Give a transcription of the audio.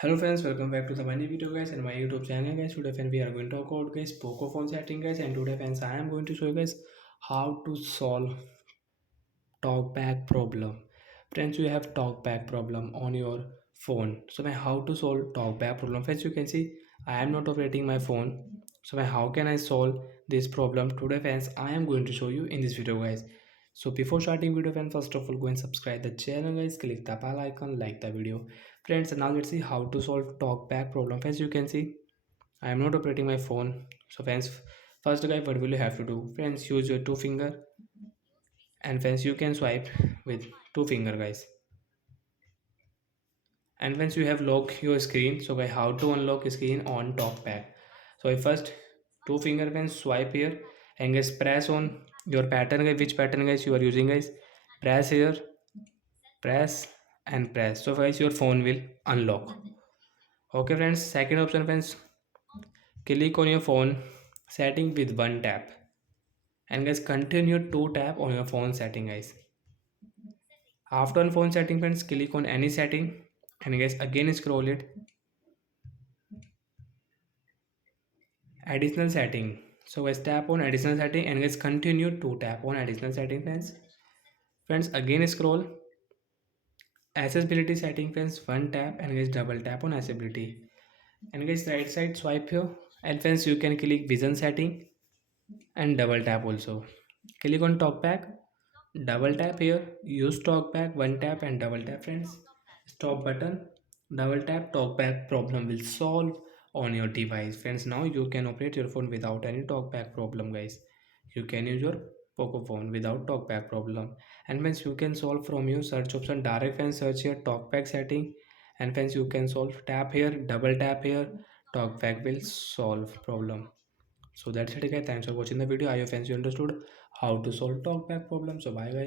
Hello friends, welcome back to the many video guys and my YouTube channel guys. Today friends we are going to talk about guys Poco phone setting guys, and today friends I am going to show you guys how to solve talkback problem. Friends, you have talkback problem on your phone. So now how to solve talkback problem? Friends, you can see I am not operating my phone. So now how can I solve this problem? Today friends I am going to show you in this video guys. So before starting video friends, first of all go and subscribe the channel guys, click the bell icon, like the video. Friends, now let's see how to solve talkback problem. Friends, you can see I am not operating my phone. So friends, first guys, what will you have to do? Friends, use your two finger, and friends you can swipe with two finger guys. And once you have locked your screen, so guys how to unlock screen on talkback? So I first two finger can swipe here, and guys press on your pattern guys, which pattern guys you are using guys. Press here, press and press, so guys your phone will unlock. Okay friends, second option friends, click on your phone setting with one tap, and guys continue to tap on your phone setting guys. After on phone setting friends, click on any setting, and guys again scroll it, additional setting. So guys tap on additional setting, and guys continue to tap on additional setting friends again scroll accessibility setting friends, one tap, and guys double tap on accessibility, and guys right side swipe here, and friends you can click vision setting and double tap also. Click on talkback, double tap here, use talkback, one tap and double tap friends. Stop button, double tap, talkback problem will solve on your device friends. Now you can operate your phone without any talkback problem guys. You can use your Poco phone without talkback problem. And friends, you can solve from your search option direct, and search here talkback setting, and friends you can solve, tap here, double tap here, talkback will solve problem. So that's it guys, thanks for watching the video. I hope friends you understood how to solve talkback problem. So bye guys.